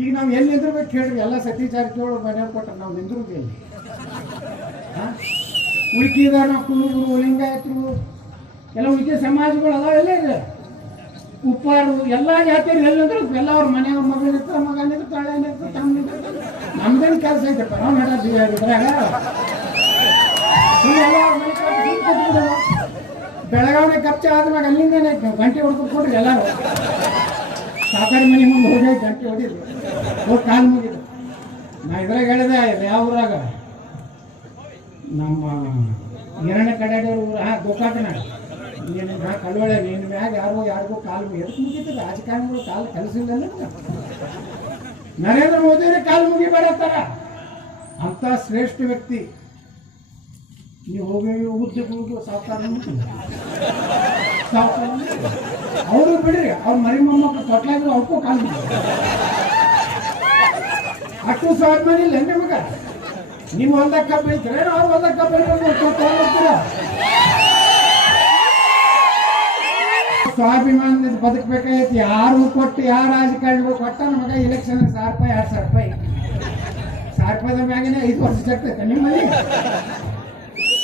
ಈಗ ನಾವು ಎಲ್ಲಿ ನಿಂದಿರ್ಬೇಕು ಹೇಳ್ರಿ ಎಲ್ಲ ಸತೀಶ್ ಜಾರಕಿಹೊಳಿ ಮನೆ ಕೊಟ್ರೆ, ನಾವು ನಿಂದಿರುದು ಎಲ್ಲಿ? ಉಳ್ಕಿದ ನಾವು ಕುಲುಗುರು ಲಿಂಗಾಯತರು, ಎಲ್ಲ ಉಳಿಕೆ ಸಮಾಜಗಳು ಅದಾವ, ಎಲ್ಲ ಇದೆ ಉಪ್ಪಾರು, ಎಲ್ಲ ಜಾತಿಯರು ಎಲ್ಲಿ ನಿಂದ್ರು ಎಲ್ಲ ಅವ್ರ ಮನೆಯವ್ರ ಮಗಳು ಇರ್ತಾರೆ, ಮಗ ತಾಳೆ ನಿಂತಿರ್ತಾರೆ ತಮ್ಮ ನಮ್ದೇನು ಕೆಲಸ ಐತಪ್ಪ, ನಾವು ನಡೀತೀವಿ ಇದ್ರಾಗ. ಬೆಳಗಾವಣೆ ಖರ್ಚು ಆದ್ಮೇಲೆ ಅಲ್ಲಿಂದನೇ ಗಂಟೆ ಹೊಡ್ಕೊಂಡು ಕೊಡ್ರಿ ಎಲ್ಲರೂ. ಸಾಕಾರಿ ಮನೆ ಮುಂದೆ ಹೋಗಿ ಗಂಟೆ ಹೊಡಿದ್ರು. ಹೋಗಿ ಕಾಲು ಮುಗಿದ್ರು. ನಾ ಇದ್ರಾಗ ಹೇಳಿದೆ ಯಾವ ಊರಾಗ, ನಮ್ಮ ಎರಡನೇ ಕಡೆ ಊರ, ಹಾ ಗೋಕಾಕನ ನೀನು ನಾ ಕಲ್ವಳೆ ನಿನ್ನ ಮ್ಯಾಗ ಯಾರಿಗೂ ಯಾರಿಗೂ ಕಾಲು ಎದಕ್ಕೆ ಮುಗಿತದೆ ರಾಜಕಾರಣಿಗಳು ಕಾಲು ಕಲಿಸಿಲ್ಲ? ನರೇಂದ್ರ ಮೋದಿನೇ ಕಾಲು ಮುಗಿಬೇಡತ್ತಾರ ಅಂತ ಶ್ರೇಷ್ಠ ವ್ಯಕ್ತಿ. ನೀವು ಹೋಗಿ ಉದ್ಯೋಗ ಸಾವುಕಾರ ಸಾವುಕಾರ ಬಿಡ್ರಿ, ಅವ್ರ ಮರಿ ಮೊಮ್ಮಕ್ಕಳು ತೊಟ್ಲಾಗಿದ್ರು ಅವಕ್ಕೂ ಕಾಲು ಅಷ್ಟು ಸಾವಿರ ಮನೆ ಇಲ್ಲ ನಿಮಗ? ನಿಮ್ಮ ಹೊಲ್ದಾಗ ಕಬ್ಬು ಐತ್ರೆ ಅವ್ರ ಹೊಲ್ದಾಗ ಕಬ್ಬು ಐತ್ರೆ ಸ್ವಾಭಿಮಾನದಿಂದ ಬದುಕಬೇಕಾಗೈತಿ. ಯಾರು ಕೊಟ್ಟು, ಯಾರು ರಾಜಕಾರಣಿಗಳು ಕೊಟ್ಟ ನಮಗ ಎಲೆಕ್ಷನ್ ಸಾವಿರ ರೂಪಾಯಿ, ಎರಡು ಸಾವಿರ ರೂಪಾಯಿ. ಸಾವಿರ ರೂಪಾಯಿದ ಮ್ಯಾಗೇನೆ ಐದು ವರ್ಷ ಸಿಗ್ತೈತೆ ನಿಮ್ಮಲ್ಲಿ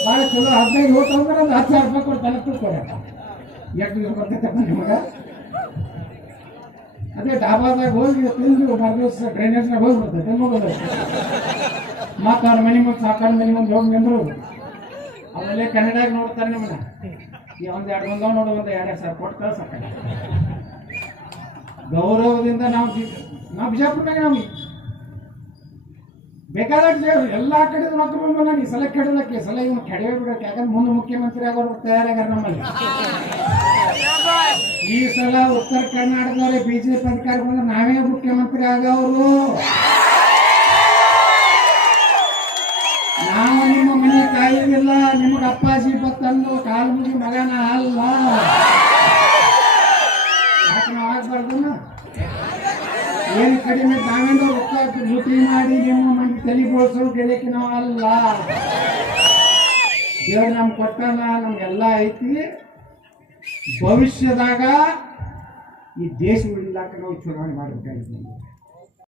ಭಾಳ ಚಲೋ. ಹದಿನೈದು ಅಂದ್ರೆ ಒಂದು ಹತ್ತು ಸಾವಿರ ರೂಪಾಯಿ ಕೊಡ್ತಾನೆ ತಿಳ್ಕೊಡಪ್ಪ ಎಷ್ಟು ಬರ್ತೈತಪ್ಪ ನಿಮಗ? ಅದೇ ಡಾಬಾದಾಗ ಹೋಗಿ ತಿಂದು ಮರುದಿವಸ ಡ್ರೈನೇಜ್ನಾಗ ಹೋಗಿ ಬರ್ತೈತೆ ಹೋಗೋದು ಮತ್ತು ಅವ್ರ ಮನೆ ಮುಂದೆ ಸಾಕಾಳು ಮನೆ ಮುಂದೆ ಹೋಗಿ ನಿಂದ್ರು. ಆಮೇಲೆ ಕನ್ನಡಾಗ ನೋಡ್ತಾರೆ ನಿಮ್ಮನ್ನ. ಈ ಒಂದು ಎರಡು ಬಂದವ್ ನೋಡು, ಒಂದು ಎರಡು ಸಾವಿರ ಕೊಟ್ಟು ಕಳ್ಸಕ್ಕ ಗೌರವದಿಂದ ನಾವು ನಾವು ಬಿಜಾಪುರನಾಗ ನಾವು ಬೇಕಾದಷ್ಟು ಎಲ್ಲಾ ಕಡೆ ರೊಕ್ಕ ಈ ಸಲ ಕೆಡಲಕ್ಕೆ ಸಲ ಇವನು ಕೆಡವೇ ಬಿಡಕ್ಕೆ ಯಾಕಂದ್ರೆ ಮುಂದೆ ಮುಖ್ಯಮಂತ್ರಿ ಆಗೋರು ತಯಾರಾಗ್ಯಾರ ನಮ್ಮಲ್ಲಿ. ಈ ಸಲ ಉತ್ತರ ಕರ್ನಾಟಕದವ್ರೆ ಬಿಜೆಪಿ ಅಧಿಕಾರ ಬಂದ್ರೆ ನಾವೇ ಮುಖ್ಯಮಂತ್ರಿ ಆಗವರು ನಾವು ನಿಮ್ಮ ಮನೆ ಕಾಯಿಲ್ಲ ನಿಮಗೆ ಅಪ್ಪಾಜಿ ಬತ್ತಂದು ಕಾಲು ಮುಗಿ ಮಗನ ಅಲ್ಲ. ಯಾಕೆ ನಾವು ಆಗ್ಬಾರ್ದು? ಏನು ಕಡಿಮೆ ನಾವೇನೋ ಲೂಟಿ ಮಾಡಿ ನಿಮ್ಮ ತಲೆ ಬೋಳ್ಸೋ ಗೆಳೆಯಕ್ಕೆ ನಾವು ಅಲ್ಲ. ದೇವ್ರು ನಮ್ಗೆ ಕೊಟ್ಟಾನ ನಮ್ಗೆಲ್ಲ ಐತಿ. ಭವಿಷ್ಯದಾಗ ಈ ದೇಶ ಉಳಿಲಾಕ ನಾವು ಚುನಾವಣೆ ಮಾಡ್ಬೇಕಾಗಿತ್ತು